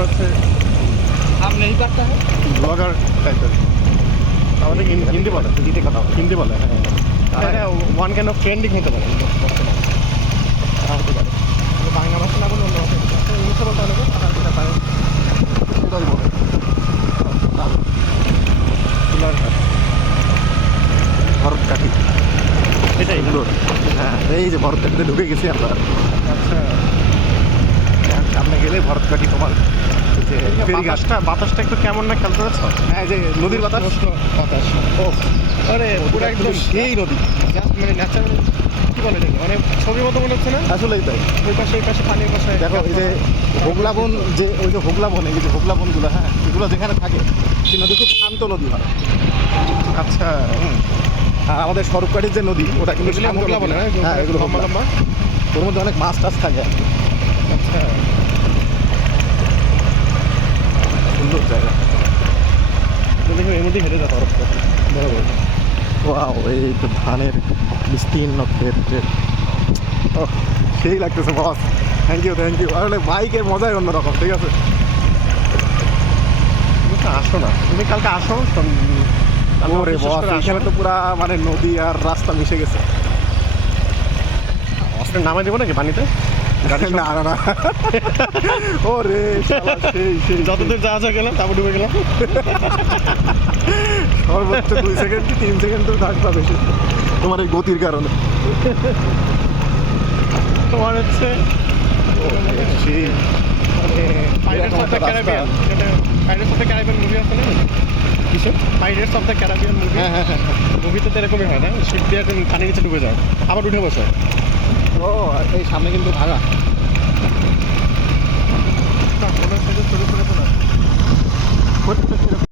তারপর হচ্ছে ব্লগার টাইপের আমাদের হিন্দি বলে হিন্দি কথা হিন্দি বলে হ্যাঁ।, হ্যাঁ, হ্যাঁ। ওয়ান ক্যান অফ ট্রেন্ডিং হতে পারে। হতে পারে। বাংলা ভাষা না বলে অন্য ভাষা ইংলিশে বলতে হবে সেটা হ্যাঁ এই যে ভরত কাঠিতে ঢুকে গেছি আমরা। আচ্ছা। সামনে গেলে ভরত কাঠি তোমার। যে বাতাসটা বাতাসটা একটু কেমন না খেলতে যাচ্ছ হ্যাঁ যে নদীর বাতাস। বাতাস। ও আরে পুরো একদম সেই নদী। জাস্ট মানে ন্যাচারাল কি বলে মানে ছবির মতো মনে হচ্ছে না? আসলেই তাই। ওই পাশে পাশে পানির পাশে দেখো এই যে হোগলা বন যে ওই যে হোগলা বন এই যে হোগলা বনগুলো হ্যাঁ এগুলো যেখানে থাকে সেই নদী খুব শান্ত নদী হয়। আচ্ছা। আর আমাদের সরকারের যে নদী ওটা কিন্তু এগুলো হোগলা বলে হ্যাঁ এগুলো লম্বা হোগলা। লম্বা। ওর মধ্যে অনেক মাছ টাছ থাকে আচ্ছা। দেখো এর মধ্যেই হেঁটে যাও বরফ বরাবর ওয়াও এই তো ধানের বিস্তীর্ণ ক্ষেত্রে ও সেই লাগতেছে boss thank you thank you আসলে বাইকের মজাই অন্যরকম ঠিক আছে? তুমি আসো না। তুমি কালকে আসো ওরে বস এখানে তো পুরা মানে নদী আর রাস্তা মিশে গেছে। অস্ত্রের নামে দেবো নাকি পানিতে? না না না। ও রে যতদূর যাওয়া যায় গেলাম তারপর ডুবে গেলাম। সর্বোচ্চ দুই সেকেন্ড কি তিন সেকেন্ড তো থাকবা বেশি? তোমার এই গতির কারণে। তোমার হচ্ছে সেই। পাইরেটস অফ দ্য রাস্তা। Caribbean pirates of the Caribbean movie আছে না? কিসে pirates of the Caribbean movie হ্যাঁ হ্যাঁ হ্যাঁ। মুভিতে তো এরকমই হয় না। শিপ দিয়ে পানির নিচে ডুবে যায়। আবার উঠে বসে। ও এই সামনে কিন্তু ভাঙা